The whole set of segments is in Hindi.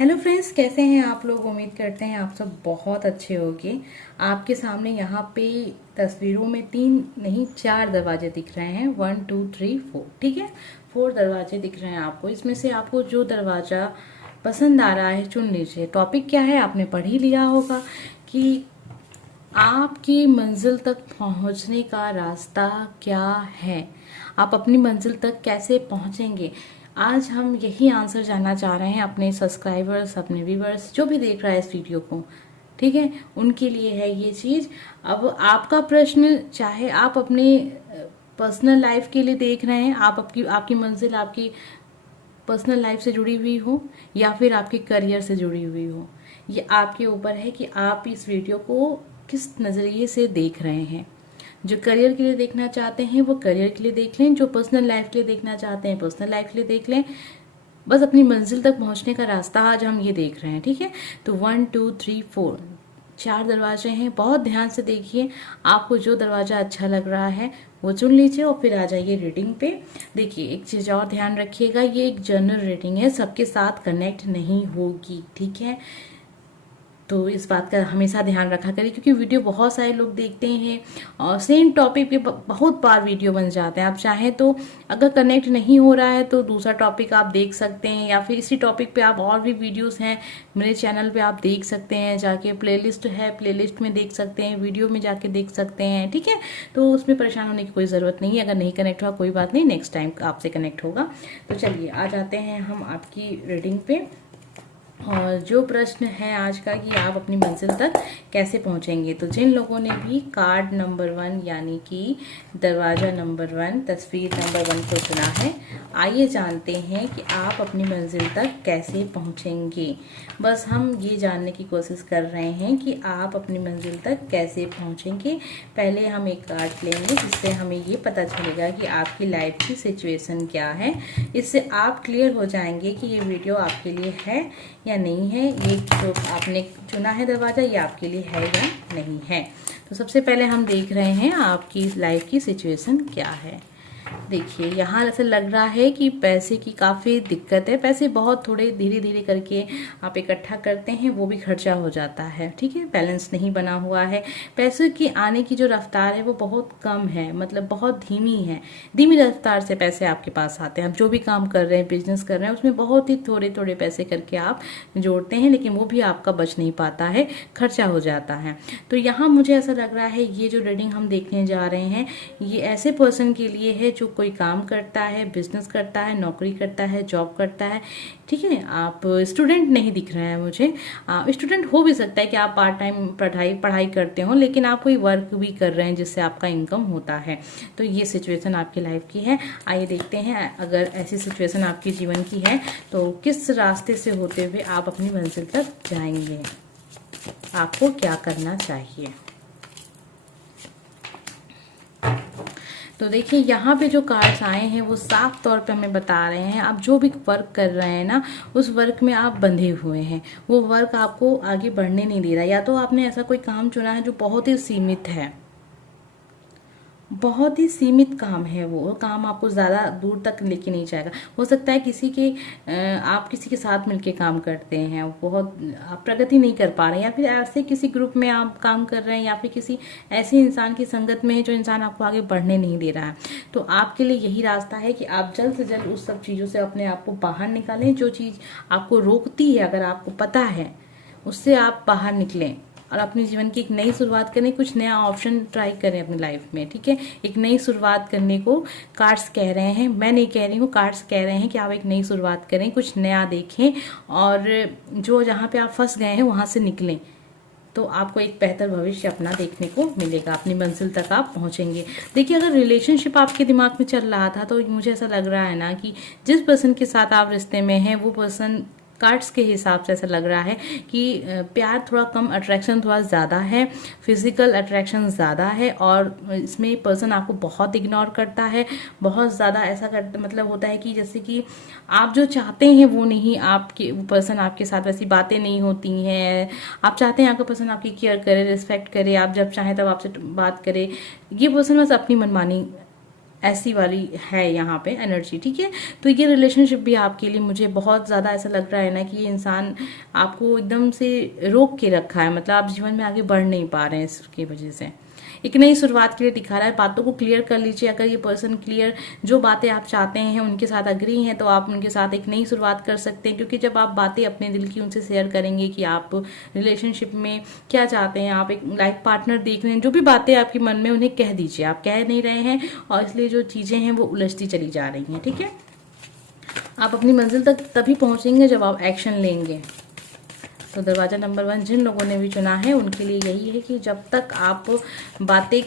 हेलो फ्रेंड्स, कैसे हैं आप लोग। उम्मीद करते हैं आप सब बहुत अच्छे होंगे। आपके सामने यहाँ पे तस्वीरों में 3 नहीं 4 दरवाजे दिख रहे हैं। 1 2 3 4, ठीक है। 4 दरवाजे दिख रहे हैं आपको। इसमें से आपको जो दरवाजा पसंद आ रहा है चुन लीजिए। टॉपिक क्या है आपने पढ़ ही लिया होगा कि आपकी मंजिल तक पहुंचने का रास्ता क्या है, आप अपनी मंजिल तक कैसे पहुंचेंगे। आज हम यही आंसर जानना चाह रहे हैं अपने सब्सक्राइबर्स, अपने व्यूवर्स, जो भी देख रहा है इस वीडियो को, ठीक है, उनके लिए है ये चीज। अब आपका प्रश्न, चाहे आप अपने पर्सनल लाइफ के लिए देख रहे हैं, आप आपकी मंजिल आपकी पर्सनल लाइफ से जुड़ी हुई हो या फिर आपके करियर से जुड़ी हुई हो, ये आपके ऊपर है कि आप इस वीडियो को किस नज़रिए से देख रहे हैं। जो करियर के लिए देखना चाहते हैं वो करियर के लिए देख लें, जो पर्सनल लाइफ के लिए देखना चाहते हैं पर्सनल लाइफ के लिए देख लें। बस अपनी मंजिल तक पहुंचने का रास्ता आज हम ये देख रहे हैं, ठीक है। तो 1 2 3 4 4 दरवाजे हैं। बहुत ध्यान से देखिए, आपको जो दरवाजा अच्छा लग रहा है वो चुन लीजिए और फिर आ जाइए रीडिंग पे। देखिए, एक चीज और ध्यान रखिएगा, ये एक जनरल रीडिंग है, सबके साथ कनेक्ट नहीं होगी, ठीक है। तो इस बात का हमेशा ध्यान रखा करिए, क्योंकि वीडियो बहुत सारे लोग देखते हैं और सेम टॉपिक पे बहुत बार वीडियो बन जाते हैं। आप चाहें तो अगर कनेक्ट नहीं हो रहा है तो दूसरा टॉपिक आप देख सकते हैं, या फिर इसी टॉपिक पे आप और भी वीडियोस हैं मेरे चैनल पे आप देख सकते हैं। जाके प्लेलिस्ट है, प्लेलिस्ट में देख सकते हैं, वीडियो में जाके देख सकते हैं, ठीक है। तो उसमें परेशान होने की कोई ज़रूरत नहीं है। अगर नहीं कनेक्ट हुआ कोई बात नहीं, नेक्स्ट टाइम आपसे कनेक्ट होगा। तो चलिए आ जाते हैं हम आपकी रीडिंग पे। और जो प्रश्न है आज का कि आप अपनी मंजिल तक कैसे पहुंचेंगे, तो जिन लोगों ने भी कार्ड नंबर 1 यानी कि दरवाजा नंबर 1, तस्वीर नंबर 1 को चुना है, आइए जानते हैं कि आप अपनी मंजिल तक कैसे पहुंचेंगे। बस हम ये जानने की कोशिश कर रहे हैं कि आप अपनी मंजिल तक कैसे पहुंचेंगे। पहले हम एक कार्ड लेंगे जिससे हमें ये पता चलेगा कि आपकी लाइफ की सिचुएशन क्या है। इससे आप क्लियर हो जाएंगे कि ये वीडियो आपके लिए है या नहीं है, ये जो आपने चुना है दरवाजा ये आपके लिए है या नहीं है। तो सबसे पहले हम देख रहे हैं आपकी लाइफ की सिचुएशन क्या है। देखिए, यहाँ ऐसा लग रहा है कि पैसे की काफ़ी दिक्कत है। पैसे बहुत थोड़े धीरे धीरे करके आप इकट्ठा करते हैं, वो भी खर्चा हो जाता है, ठीक है। बैलेंस नहीं बना हुआ है। पैसे की आने की जो रफ्तार है वो बहुत कम है, मतलब बहुत धीमी है। धीमी रफ्तार से पैसे आपके पास आते हैं। आप जो भी काम कर रहे हैं, बिजनेस कर रहे हैं, उसमें बहुत ही थोड़े थोड़े पैसे करके आप जोड़ते हैं, लेकिन वो भी आपका बच नहीं पाता है, खर्चा हो जाता है। तो यहाँ मुझे ऐसा लग रहा है ये जो रीडिंग हम देखने जा रहे हैं ये ऐसे पर्सन के लिए है जो कोई काम करता है, बिजनेस करता है, नौकरी करता है, जॉब करता है, ठीक है। आप स्टूडेंट नहीं दिख रहे हैं मुझे। स्टूडेंट हो भी सकता है कि आप पार्ट टाइम पढ़ाई करते हो, लेकिन आप कोई वर्क भी कर रहे हैं जिससे आपका इनकम होता है। तो ये सिचुएशन आपकी लाइफ की है। आइए देखते हैं, अगर ऐसी सिचुएशन आपके जीवन की है तो किस रास्ते से होते हुए आप अपनी मंजिल तक जाएंगे, आपको क्या करना चाहिए। तो देखिए, यहाँ पे जो कार्ड्स आए हैं वो साफ तौर पे हमें बता रहे हैं आप जो भी वर्क कर रहे हैं ना, उस वर्क में आप बंधे हुए हैं। वो वर्क आपको आगे बढ़ने नहीं दे रहा। या तो आपने ऐसा कोई काम चुना है जो बहुत ही सीमित है, बहुत ही सीमित काम है, वो काम आपको ज़्यादा दूर तक लेके नहीं जाएगा। हो सकता है आप किसी के साथ मिलके काम करते हैं, बहुत आप प्रगति नहीं कर पा रहे हैं, या फिर ऐसे किसी ग्रुप में आप काम कर रहे हैं, या फिर किसी ऐसे इंसान की संगत में है जो इंसान आपको आगे बढ़ने नहीं दे रहा है। तो आपके लिए यही रास्ता है कि आप जल्द से जल्द उस सब चीज़ों से अपने आप को बाहर निकालें। जो चीज़ आपको रोकती है, अगर आपको पता है, उससे आप बाहर निकलें और अपने जीवन की एक नई शुरुआत करें। कुछ नया ऑप्शन ट्राई करें अपनी लाइफ में, ठीक है। एक नई शुरुआत करने को कार्ड्स कह रहे हैं, मैं नहीं कह रही हूँ, कार्ड्स कह रहे हैं कि आप एक नई शुरुआत करें, कुछ नया देखें और जो जहाँ पे आप फंस गए हैं वहाँ से निकलें। तो आपको एक बेहतर भविष्य अपना देखने को मिलेगा, अपनी मंजिल तक आप पहुंचेंगे। देखिए, अगर रिलेशनशिप आपके दिमाग में चल रहा था तो मुझे ऐसा लग रहा है ना कि जिस पर्सन के साथ आप रिश्ते में हैं वो पर्सन, कार्ड्स के हिसाब से ऐसा लग रहा है कि प्यार थोड़ा कम, अट्रैक्शन थोड़ा ज़्यादा है, फिजिकल अट्रैक्शन ज़्यादा है, और इसमें पर्सन आपको बहुत इग्नोर करता है, बहुत ज़्यादा ऐसा करता, मतलब होता है कि जैसे कि आप जो चाहते हैं वो नहीं, आपके पर्सन आपके साथ वैसी बातें नहीं होती हैं। आप चाहते हैं आपका पर्सन आपकी केयर करे, रिस्पेक्ट करे, आप जब चाहें तब आपसे बात करे। ये पर्सन बस अपनी मनमानी ऐसी वाली है यहाँ पे एनर्जी, ठीक है। तो ये रिलेशनशिप भी आपके लिए मुझे बहुत ज़्यादा ऐसा लग रहा है ना कि ये इंसान आपको एकदम से रोक के रखा है, मतलब आप जीवन में आगे बढ़ नहीं पा रहे हैं इसकी वजह से। एक नई शुरुआत के लिए दिखा रहा है। बातों को क्लियर कर लीजिए। अगर ये पर्सन क्लियर जो बातें आप चाहते हैं उनके साथ अग्री हैं तो आप उनके साथ एक नई शुरुआत कर सकते हैं, क्योंकि जब आप बातें अपने दिल की उनसे शेयर करेंगे कि आप रिलेशनशिप में क्या चाहते हैं, आप एक लाइफ पार्टनर देख रहे हैं, जो भी बातें आपके मन में उन्हें कह दीजिए। आप कह नहीं रहे हैं और इसलिए जो चीज़ें हैं वो उलझती चली जा रही हैं, ठीक है। आप अपनी मंजिल तक तभी पहुंचेंगे जब आप एक्शन लेंगे। तो दरवाजा नंबर 1 जिन लोगों ने भी चुना है उनके लिए यही है कि जब तक आप बातें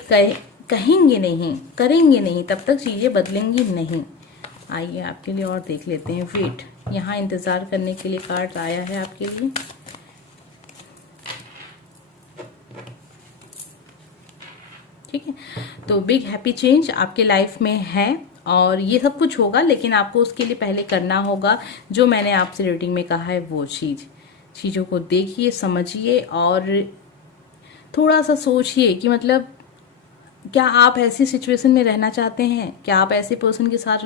कहेंगे नहीं, करेंगे नहीं, तब तक चीज़ें बदलेंगी नहीं। आइए आपके लिए और देख लेते हैं। वेट, यहाँ इंतज़ार करने के लिए कार्ड आया है आपके लिए। ठीक है, तो बिग हैप्पी चेंज आपके लाइफ में है और ये सब कुछ होगा, लेकिन आपको उसके लिए पहले करना होगा जो मैंने आपसे रीडिंग में कहा है वो चीज़ों को देखिए, समझिए और थोड़ा सा सोचिए कि मतलब क्या आप ऐसी सिचुएशन में रहना चाहते हैं, क्या आप ऐसे पर्सन के साथ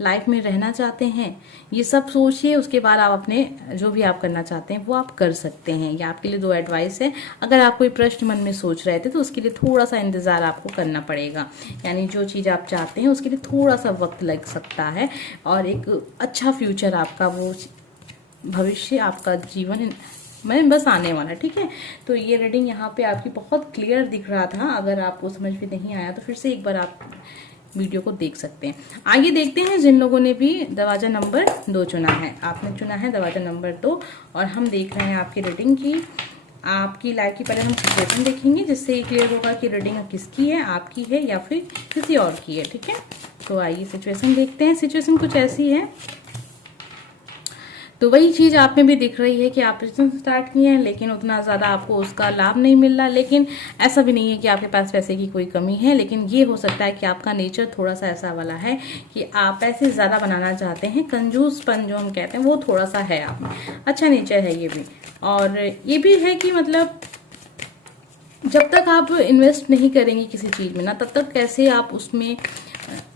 लाइफ में रहना चाहते हैं। ये सब सोचिए, उसके बाद आप अपने जो भी आप करना चाहते हैं वो आप कर सकते हैं। ये आपके लिए 2 एडवाइस है। अगर आप कोई प्रश्न मन में सोच रहे थे तो उसके लिए थोड़ा सा इंतज़ार आपको करना पड़ेगा, यानी जो चीज़ आप चाहते हैं उसके लिए थोड़ा सा वक्त लग सकता है और एक अच्छा फ्यूचर आपका, वो भविष्य आपका जीवन मैं बस आने वाला, ठीक है। तो ये रीडिंग यहाँ पे आपकी बहुत क्लियर दिख रहा था। अगर आपको समझ में नहीं आया तो फिर से एक बार आप वीडियो को देख सकते हैं। आगे देखते हैं जिन लोगों ने भी दरवाजा नंबर 2 चुना है। आपने चुना है दरवाजा नंबर 2 और हम देख रहे हैं आपकी रीडिंग की, आपकी लाइफ की। पहले हम सिचुएशन देखेंगे जिससे ये क्लियर होगा कि रीडिंग किसकी है, आपकी है या फिर किसी और की है, ठीक है। तो आइए सिचुएशन देखते हैं। सिचुएशन कुछ ऐसी है, तो वही चीज़ आप में भी दिख रही है कि आप बिजनेस स्टार्ट किए हैं लेकिन उतना ज़्यादा आपको उसका लाभ नहीं मिल रहा। लेकिन ऐसा भी नहीं है कि आपके पास पैसे की कोई कमी है, लेकिन ये हो सकता है कि आपका नेचर थोड़ा सा ऐसा वाला है कि आप पैसे ज़्यादा बनाना चाहते हैं। कंजूसपन जो हम कहते हैं वो थोड़ा सा है आप में। अच्छा नेचर है ये भी, और ये भी है कि मतलब जब तक आप इन्वेस्ट नहीं करेंगे किसी चीज़ में ना, तब तक कैसे आप उसमें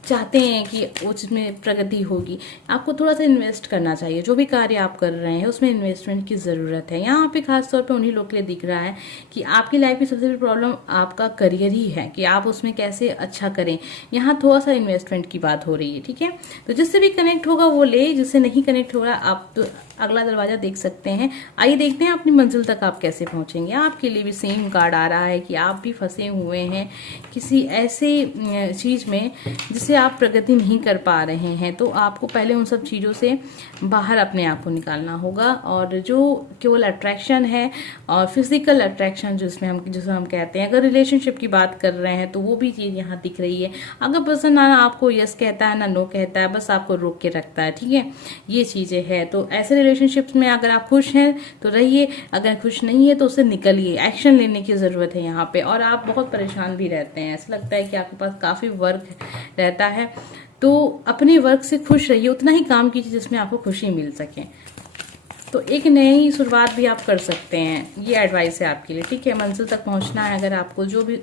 चाहते हैं कि उसमें प्रगति होगी। आपको थोड़ा सा इन्वेस्ट करना चाहिए। जो भी कार्य आप कर रहे हैं उसमें इन्वेस्टमेंट की ज़रूरत है। यहाँ पे खास तौर पे उन्हीं लोग के लिए दिख रहा है कि आपकी लाइफ की सबसे बड़ी प्रॉब्लम आपका करियर ही है कि आप उसमें कैसे अच्छा करें। यहाँ थोड़ा सा इन्वेस्टमेंट की बात हो रही है, ठीक है। तो जिससे भी कनेक्ट होगा वो ले, जिससे नहीं कनेक्ट हो रहा आप तो अगला दरवाजा देख सकते हैं। आइए देखते हैं अपनी मंजिल तक आप कैसे पहुंचेंगे। आपके लिए भी सेम कार्ड आ रहा है कि आप भी फंसे हुए हैं किसी ऐसे चीज़ में जिससे आप प्रगति नहीं कर पा रहे हैं। तो आपको पहले उन सब चीज़ों से बाहर अपने आप को निकालना होगा। और जो केवल अट्रैक्शन है और फिजिकल अट्रैक्शन जिसे हम कहते हैं, अगर रिलेशनशिप की बात कर रहे हैं तो वो भी चीज़ यहाँ दिख रही है। अगर पर्सन ना आपको यस कहता है ना नो कहता है, बस आपको रोक के रखता है, ठीक है, ये चीज़ें हैं। तो ऐसे रिलेशनशिप्स में अगर आप खुश हैं तो रहिए, अगर खुश नहीं है तो उससे निकलिए। एक्शन लेने की ज़रूरत है यहाँ पे। और आप बहुत परेशान भी रहते हैं, ऐसा लगता है कि आपके पास काफ़ी वर्क रहता है, तो अपने वर्क से खुश रहिए, उतना ही काम कीजिए जिसमें आपको खुशी मिल सके। तो एक नई शुरुआत भी आप कर सकते हैं, ये एडवाइस है आपके लिए, ठीक है। मंजिल तक पहुंचना है, अगर आपको जो भी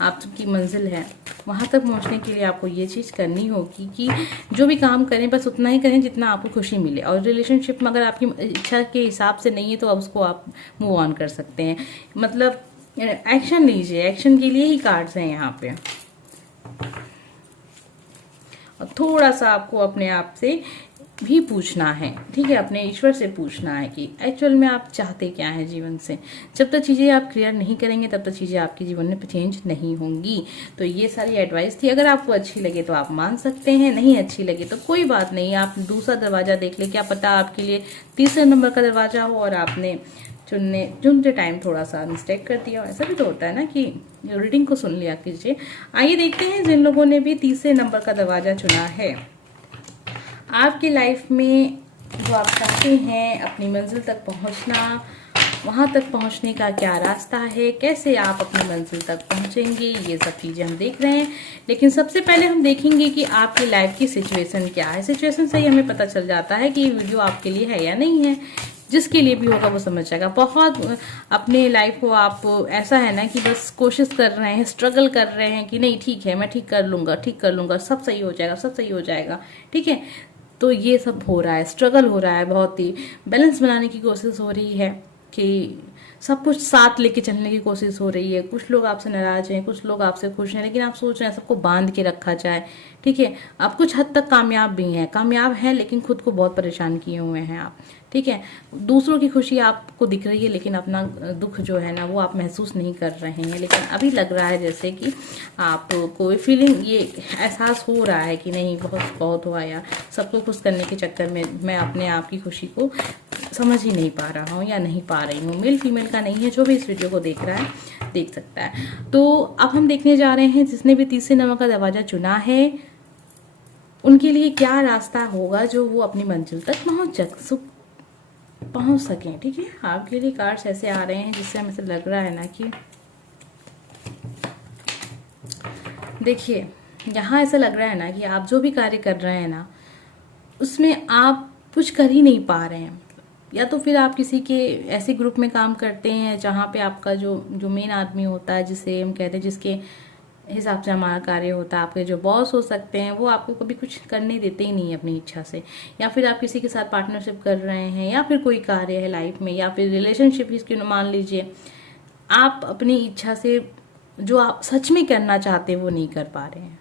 आपकी मंजिल है वहां तक पहुंचने के लिए आपको ये चीज़ करनी होगी कि जो भी काम करें बस उतना ही करें जितना आपको खुशी मिले। और रिलेशनशिप में अगर आपकी इच्छा के हिसाब से नहीं है तो अब उसको आप मूव ऑन कर सकते हैं। मतलब एक्शन लीजिए, एक्शन के लिए ही कार्ड्स हैं यहाँ पे। और थोड़ा सा आपको अपने आप से भी पूछना है, ठीक है, अपने ईश्वर से पूछना है कि एक्चुअल में आप चाहते क्या हैं जीवन से। जब तक चीज़ें आप क्लियर नहीं करेंगे तब तक चीज़ें आपके जीवन में चेंज नहीं होंगी। तो ये सारी एडवाइस थी। अगर आपको अच्छी लगे तो आप मान सकते हैं, नहीं अच्छी लगे तो कोई बात नहीं, आप दूसरा दरवाजा देख ले। क्या पता आपके लिए तीसरे नंबर का दरवाजा हो और आपने चुनते टाइम थोड़ा सा मिस्टेक कर दिया। ऐसा भी तो होता है ना कि रीडिंग को सुन लिया कीजिए। आइए देखते हैं जिन लोगों ने भी तीसरे नंबर का दरवाजा चुना है, आपकी लाइफ में जो आप चाहते हैं अपनी मंजिल तक पहुंचना, वहां तक पहुंचने का क्या रास्ता है, कैसे आप अपनी मंजिल तक पहुंचेंगे, ये सब चीज़ें हम देख रहे हैं। लेकिन सबसे पहले हम देखेंगे कि आपकी लाइफ की सिचुएशन क्या है। सिचुएशन से ही हमें पता चल जाता है कि ये वीडियो आपके लिए है या नहीं है। जिसके लिए भी होगा वो समझ जाएगा। बहुत अपने लाइफ को आप ऐसा है ना कि बस कोशिश कर रहे हैं, स्ट्रगल कर रहे हैं कि नहीं ठीक है मैं ठीक कर लूंगा, ठीक कर लूंगा, सब सही हो जाएगा, सब सही हो जाएगा, ठीक है। तो ये सब हो रहा है, स्ट्रगल हो रहा है, बहुत ही बैलेंस बनाने की कोशिश हो रही है कि सब कुछ साथ लेके चलने की कोशिश हो रही है। कुछ लोग आपसे नाराज हैं, कुछ लोग आपसे खुश हैं, लेकिन आप सोच रहे हैं सबको बांध के रखा जाए, ठीक है। आप कुछ हद तक कामयाब भी हैं, कामयाब हैं लेकिन खुद को बहुत परेशान किए हुए हैं आप, ठीक है। दूसरों की खुशी आपको दिख रही है लेकिन अपना दुख जो है ना वो आप महसूस नहीं कर रहे हैं। लेकिन अभी लग रहा है जैसे कि आपको फीलिंग, ये एहसास हो रहा है कि नहीं बहुत बहुत हुआ यार, सबको खुश करने के चक्कर में मैं अपने आप की खुशी को समझ ही नहीं पा रहा हूँ या नहीं पा रही हूँ। मेल फीमेल का नहीं है, जो भी इस वीडियो को देख रहा है देख सकता है। तो अब हम देखने जा रहे हैं जिसने भी तीसरे नंबर का दरवाजा चुना है उनके लिए क्या रास्ता होगा जो वो अपनी मंजिल तक पहुंच सकें, ठीक है। आपके लिए कार्ड्स ऐसे आ रहे हैं जिससे हमें लग रहा है ना कि देखिए यहाँ ऐसा लग रहा है ना कि आप जो भी कार्य कर रहे हैं ना उसमें आप कुछ कर ही नहीं पा रहे हैं, या तो फिर आप किसी के ऐसे ग्रुप में काम करते हैं जहाँ पे आपका जो मेन आदमी होता है, जिसे हम कहते हैं, जिसके हिसाब से हमारा कार्य होता है, आपके जो बॉस हो सकते हैं वो आपको कभी कुछ करने देते ही नहीं अपनी इच्छा से। या फिर आप किसी के साथ पार्टनरशिप कर रहे हैं, या फिर कोई कार्य है लाइफ में, या फिर रिलेशनशिप ही क्यों मान लीजिए, आप अपनी इच्छा से जो आप सच में करना चाहते हैं वो नहीं कर पा रहे हैं।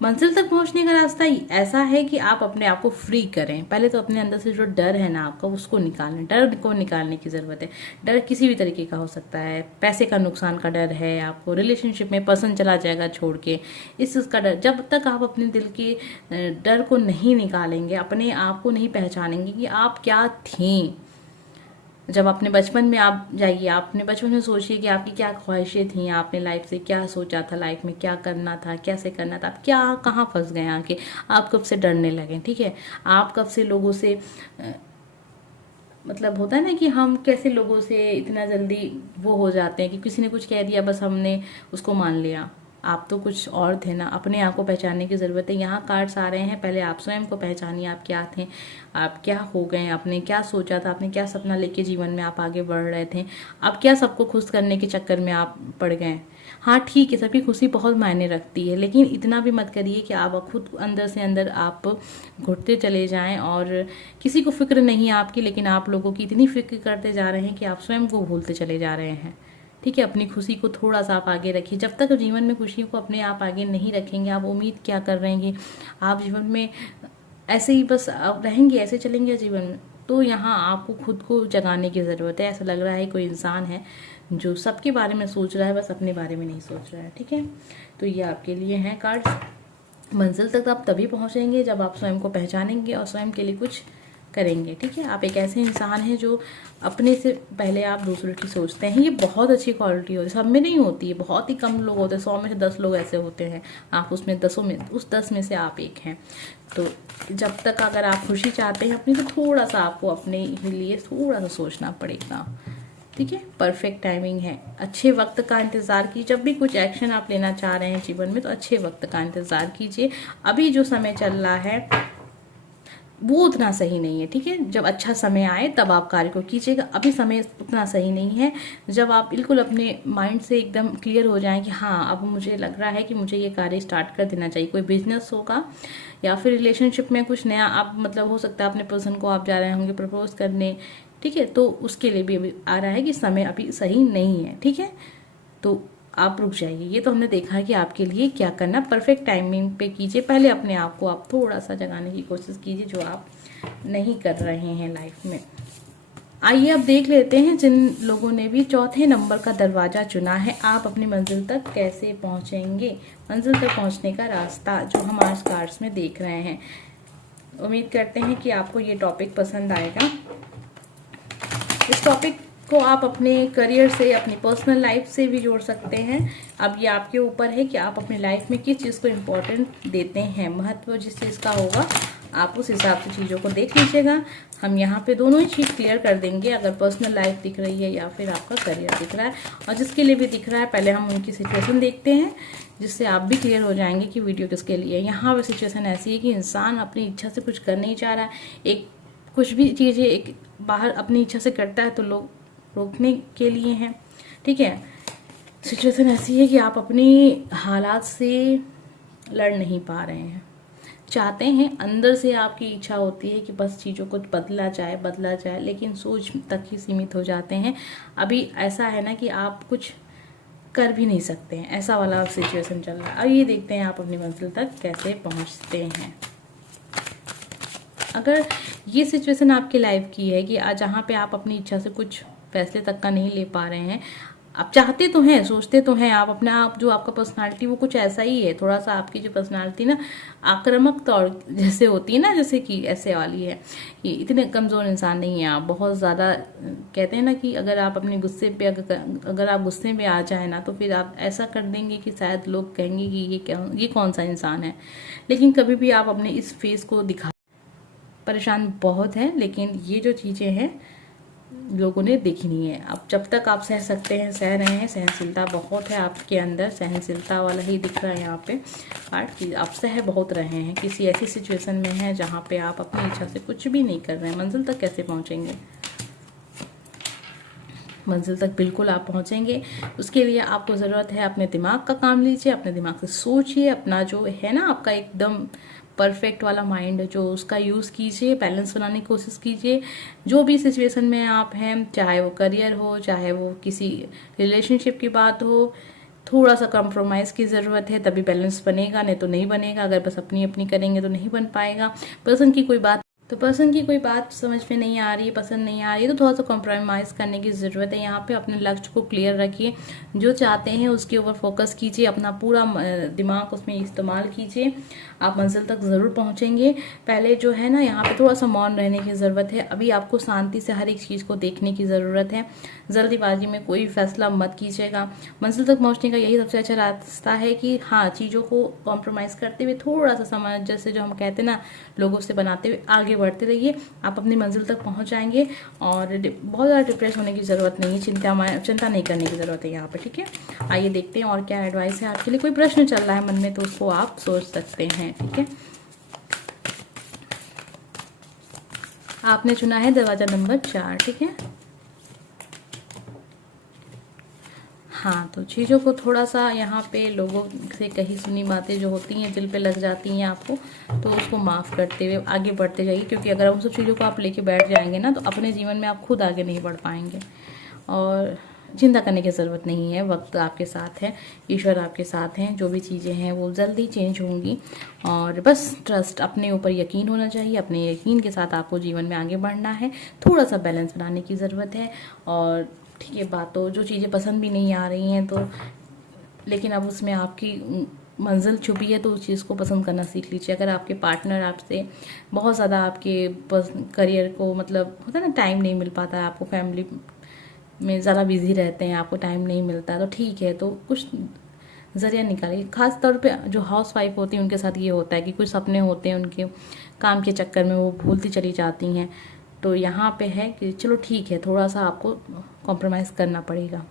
मंजिल तक पहुंचने का रास्ता ऐसा है कि आप अपने आप को फ्री करें। पहले तो अपने अंदर से जो डर है ना आपका उसको निकालें, डर को निकालने की ज़रूरत है। डर किसी भी तरीके का हो सकता है, पैसे का नुकसान का डर है, आपको रिलेशनशिप में पर्सन चला जाएगा छोड़ के, इस चीज़ का डर। जब तक आप अपने दिल के डर को नहीं निकालेंगे, अपने आप को नहीं पहचानेंगे कि आप क्या थी। जब अपने बचपन में आप जाइए, आप अपने बचपन में सोचिए कि आपकी क्या ख्वाहिशें थी, आपने लाइफ से क्या सोचा था, लाइफ में क्या करना था, कैसे करना था, आप क्या कहाँ फंस गए आके, आप कब से डरने लगे, ठीक है। आप कब से लोगों से मतलब होता है ना कि हम कैसे लोगों से इतना जल्दी वो हो जाते हैं कि किसी ने कुछ कह दिया बस हमने उसको मान लिया। आप तो कुछ और थे ना, अपने आप को पहचानने की ज़रूरत है। यहाँ कार्ड्स आ रहे हैं, पहले आप स्वयं को पहचानिए, आप क्या थे, आप क्या हो गए, आपने क्या सोचा था, आपने क्या सपना लेके जीवन में आप आगे बढ़ रहे थे, आप क्या सबको खुश करने के चक्कर में आप पड़ गए। हाँ ठीक है, सबकी खुशी बहुत मायने रखती है, लेकिन इतना भी मत करिए कि आप खुद अंदर से अंदर आप घुटते चले जाएं और किसी को फिक्र नहीं है आपकी, लेकिन आप लोगों की इतनी फिक्र करते जा रहे हैं कि आप स्वयं को भूलते चले जा रहे हैं, ठीक है। अपनी खुशी को थोड़ा सा आप आगे रखिए। जब तक जीवन में खुशी को अपने आप आगे नहीं रखेंगे, आप उम्मीद क्या कर रहे हैं, आप जीवन में ऐसे ही बस आप रहेंगे, ऐसे चलेंगे जीवन में, तो यहाँ आपको खुद को जगाने की ज़रूरत है। ऐसा लग रहा है कोई इंसान है जो सबके बारे में सोच रहा है, बस अपने बारे में नहीं सोच रहा है, ठीक है। तो ये आपके लिए हैं कार्ड्स। मंजिल तक आप तभी पहुँचेंगे जब आप स्वयं को पहचानेंगे और स्वयं के लिए कुछ करेंगे, ठीक है। आप एक ऐसे इंसान हैं जो अपने से पहले आप दूसरों की सोचते हैं। ये बहुत अच्छी क्वालिटी होती है, सब में नहीं होती है, बहुत ही कम लोग होते हैं, 100 में से 10 लोग ऐसे होते हैं, आप उसमें 10 में से आप एक हैं। तो जब तक अगर आप खुशी चाहते हैं अपनी, तो थोड़ा सा आपको अपने लिए थोड़ा सा सोचना पड़ेगा, ठीक है। परफेक्ट टाइमिंग है, अच्छे वक्त का इंतज़ार कीजिए। जब भी कुछ एक्शन आप लेना चाह रहे हैं जीवन में तो अच्छे वक्त का इंतज़ार कीजिए। अभी जो समय चल रहा है वो उतना सही नहीं है, ठीक है। जब अच्छा समय आए तब आप कार्य को कीजिएगा, अभी समय उतना सही नहीं है। जब आप बिल्कुल अपने माइंड से एकदम क्लियर हो जाएं कि हाँ अब मुझे लग रहा है कि मुझे ये कार्य स्टार्ट कर देना चाहिए, कोई बिजनेस होगा या फिर रिलेशनशिप में कुछ नया, आप मतलब हो सकता है अपने पर्सन को आप जा रहे होंगे प्रपोज करने, ठीक है। तो उसके लिए भी अभी आ रहा है कि समय अभी सही नहीं है, ठीक है। तो आप रुक जाइए। ये तो हमने देखा है कि आपके लिए क्या करना, परफेक्ट टाइमिंग पे कीजिए। पहले अपने आप को आप थोड़ा सा जगाने की कोशिश कीजिए जो आप नहीं कर रहे हैं लाइफ में। आइए अब देख लेते हैं जिन लोगों ने भी चौथे नंबर का दरवाजा चुना है, आप अपनी मंजिल तक कैसे पहुंचेंगे, मंजिल तक पहुंचने का रास्ता जो हम आज कार्ड्स में देख रहे हैं। उम्मीद करते हैं कि आपको ये टॉपिक पसंद आएगा। इस टॉपिक को आप अपने करियर से, अपनी पर्सनल लाइफ से भी जोड़ सकते हैं। अब ये आपके ऊपर है कि आप अपनी लाइफ में किस चीज़ को इम्पोर्टेंट देते हैं। महत्व जिस चीज़ का होगा आप उस हिसाब से चीज़ों को देख लीजिएगा। हम यहाँ पे दोनों ही चीज़ क्लियर कर देंगे, अगर पर्सनल लाइफ दिख रही है या फिर आपका करियर दिख रहा है। और जिसके लिए भी दिख रहा है पहले हम उनकी सिचुएशन देखते हैं, जिससे आप भी क्लियर हो जाएंगे कि वीडियो किसके लिए है। यहाँ पर सिचुएशन ऐसी है कि इंसान अपनी इच्छा से कुछ कर नहीं चाह रहा है, एक कुछ भी चीज़ें एक बाहर अपनी इच्छा से करता है तो लोग रोकने के लिए हैं, ठीक है। सिचुएशन ऐसी है कि आप अपने हालात से लड़ नहीं पा रहे हैं, चाहते हैं, अंदर से आपकी इच्छा होती है कि बस चीज़ों को बदला जाए, लेकिन सोच तक ही सीमित हो जाते हैं। अभी ऐसा है ना कि आप कुछ कर भी नहीं सकते हैं, ऐसा वाला सिचुएशन चल रहा है। अब ये देखते हैं आप अपनी मंजिल तक कैसे पहुंचते हैं। अगर ये सिचुएशन आपकी लाइफ की है कि आज जहाँ पे आप अपनी इच्छा से कुछ फैसले तक का नहीं ले पा रहे हैं, आप चाहते तो हैं, सोचते तो हैं, आप अपने आप जो आपका पर्सनालिटी वो कुछ ऐसा ही है, थोड़ा सा आपकी जो पर्सनालिटी ना आक्रामक तौर जैसे होती है ना, जैसे कि ऐसे वाली है कि इतने कमज़ोर इंसान नहीं है आप, बहुत ज़्यादा कहते हैं ना कि अगर आप अपने गुस्से पे अगर आप गुस्से में आ जाए ना तो फिर आप ऐसा कर देंगे कि शायद लोग कहेंगे कि ये कौन सा इंसान है। लेकिन कभी भी आप अपने इस फेस को दिखा, परेशान बहुत है, लेकिन ये जो चीज़ें हैं लोगों ने देखी नहीं है। अब जब तक आप सह सकते हैं सह रहे हैं, सहनशीलता बहुत है आपके अंदर, सहनशीलता वाला ही दिख रहा है यहाँ पे पार्ट कि आप सह बहुत रहे हैं, किसी ऐसी सिचुएशन में हैं जहाँ पे आप अपनी इच्छा से कुछ भी नहीं कर रहे हैं। मंजिल तक कैसे पहुँचेंगे? मंजिल तक बिल्कुल आप पहुंचेंगे। उसके लिए आपको ज़रूरत है अपने दिमाग का काम लीजिए, अपने दिमाग से सोचिए, अपना जो है ना आपका एकदम परफेक्ट वाला माइंड जो उसका यूज़ कीजिए, बैलेंस बनाने की कोशिश कीजिए। जो भी सिचुएशन में आप हैं, चाहे वो करियर हो, चाहे वो किसी रिलेशनशिप की बात हो, थोड़ा सा कॉम्प्रोमाइज़ की ज़रूरत है, तभी बैलेंस बनेगा, नहीं तो नहीं बनेगा। अगर बस अपनी अपनी करेंगे तो नहीं बन पाएगा। पर्सन की कोई बात समझ में नहीं आ रही है, पसंद नहीं आ रही है, तो थोड़ा सा कॉम्प्रोमाइज़ करने की ज़रूरत है यहाँ पे। अपने लक्ष्य को क्लियर रखिए, जो चाहते हैं उसके ऊपर फोकस कीजिए, अपना पूरा दिमाग उसमें इस्तेमाल कीजिए, आप मंजिल तक ज़रूर पहुँचेंगे। पहले जो है ना यहाँ पे थोड़ा सा मौन रहने की ज़रूरत है। अभी आपको शांति से हर एक चीज़ को देखने की ज़रूरत है। जल्दीबाजी में कोई फैसला मत कीजिएगा। मंजिल तक पहुँचने का यही सबसे अच्छा रास्ता है कि हाँ, चीज़ों को कॉम्प्रोमाइज़ करते हुए थोड़ा सा सामंजस्य जो हम कहते हैं ना लोगों से बनाते हुए आगे बढ़ते रहिए, आप अपनी मंजिल तक पहुंच जाएंगे। और बहुत ज़्यादा डिप्रेस होने की ज़रूरत नहीं है, चिंता नहीं करने की ज़रूरत है यहाँ पे, ठीक है। आइए देखते हैं और क्या एडवाइस है आपके लिए। कोई प्रश्न चल रहा है मन में तो उसको आप सोच सकते हैं, ठीक है। आपने चुना है दरवाज़ा नंबर 4, ठीक है। हाँ, तो चीज़ों को थोड़ा सा यहाँ पे लोगों से कही सुनी बातें जो होती हैं दिल पे लग जाती हैं आपको, तो उसको माफ़ करते हुए आगे बढ़ते जाइए। क्योंकि अगर उन सब चीज़ों को आप लेके बैठ जाएंगे ना तो अपने जीवन में आप खुद आगे नहीं बढ़ पाएंगे। और चिंता करने की ज़रूरत नहीं है, वक्त आपके साथ है, ईश्वर आपके साथ हैं, जो भी चीज़ें हैं वो जल्दी चेंज होंगी। और बस ट्रस्ट, अपने ऊपर यकीन होना चाहिए, अपने यकीन के साथ आपको जीवन में आगे बढ़ना है। थोड़ा सा बैलेंस बनाने की ज़रूरत है। और ठीक है, बातों जो चीज़ें पसंद भी नहीं आ रही हैं तो, लेकिन अब उसमें आपकी मंजिल छुपी है तो उस चीज़ को पसंद करना सीख लीजिए। अगर आपके पार्टनर आपसे बहुत ज़्यादा आपके करियर को मतलब होता है ना टाइम नहीं मिल पाता है, आपको फैमिली में ज़्यादा बिजी रहते हैं, आपको टाइम नहीं मिलता, तो ठीक है, तो कुछ ज़रिया निकालिए। खास तौर पे जो हाउस वाइफ होती हैं उनके साथ ये होता है कि कुछ सपने होते हैं उनके, काम के चक्कर में वो भूलती चली जाती हैं। तो यहाँ पे है कि चलो ठीक है, थोड़ा सा आपको कॉम्प्रोमाइज़ करना पड़ेगा।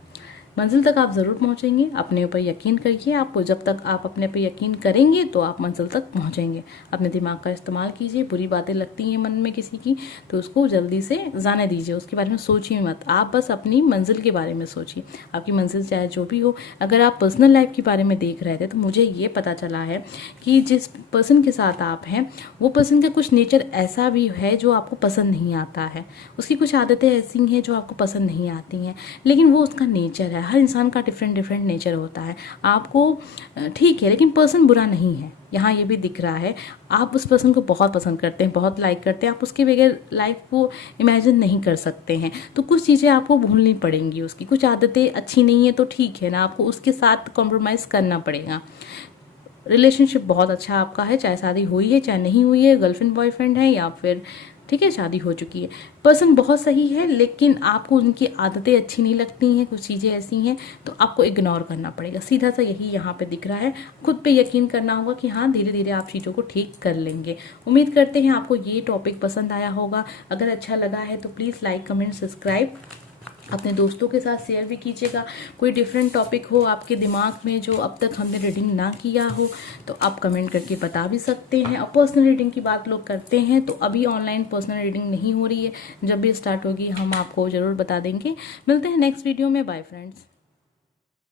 मंजिल तक आप ज़रूर पहुँचेंगे, अपने ऊपर यकीन करिए। आपको जब तक आप अपने पे यकीन करेंगे तो आप मंजिल तक पहुँचेंगे। अपने दिमाग का इस्तेमाल कीजिए। बुरी बातें लगती हैं मन में किसी की तो उसको जल्दी से जाने दीजिए, उसके बारे में सोचिए मत। आप बस अपनी मंजिल के बारे में सोचिए। आपकी मंजिल चाहे जो भी हो। अगर आप पर्सनल लाइफ के बारे में देख रहे थे तो मुझे ये पता चला है कि जिस पर्सन के साथ आप हैं वो पर्सन का कुछ नेचर ऐसा भी है जो आपको पसंद नहीं आता है। उसकी कुछ आदतें ऐसी हैं जो आपको पसंद नहीं आती हैं, लेकिन वो उसका नेचर है। हर इंसान का डिफरेंट नेचर होता है। आपको ठीक है, लेकिन पर्सन बुरा नहीं है, यहाँ ये भी दिख रहा है। आप उस पर्सन को बहुत पसंद करते हैं, बहुत लाइक करते हैं, आप उसके बगैर लाइफ को इमेजिन नहीं कर सकते हैं। तो कुछ चीज़ें आपको भूलनी पड़ेंगी, उसकी कुछ आदतें अच्छी नहीं है तो ठीक है ना, आपको उसके साथ कॉम्प्रोमाइज़ करना पड़ेगा। रिलेशनशिप बहुत अच्छा आपका है, चाहे शादी हुई है चाहे नहीं हुई है, गर्लफ्रेंड बॉयफ्रेंड है या फिर ठीक है शादी हो चुकी है। पर्सन बहुत सही है, लेकिन आपको उनकी आदतें अच्छी नहीं लगती हैं, कुछ चीज़ें ऐसी हैं तो आपको इग्नोर करना पड़ेगा। सीधा सा यही यहाँ पे दिख रहा है। खुद पे यकीन करना होगा कि हाँ, धीरे धीरे आप चीज़ों को ठीक कर लेंगे। उम्मीद करते हैं आपको ये टॉपिक पसंद आया होगा। अगर अच्छा लगा है तो प्लीज़ लाइक, कमेंट, सब्सक्राइब अपने दोस्तों के साथ शेयर भी कीजिएगा। कोई डिफरेंट टॉपिक हो आपके दिमाग में जो अब तक हमने रीडिंग ना किया हो तो आप कमेंट करके बता भी सकते हैं। अब पर्सनल रीडिंग की बात लोग करते हैं तो अभी ऑनलाइन पर्सनल रीडिंग नहीं हो रही है, जब भी स्टार्ट होगी हम आपको ज़रूर बता देंगे। मिलते हैं नेक्स्ट वीडियो में। Bye friends.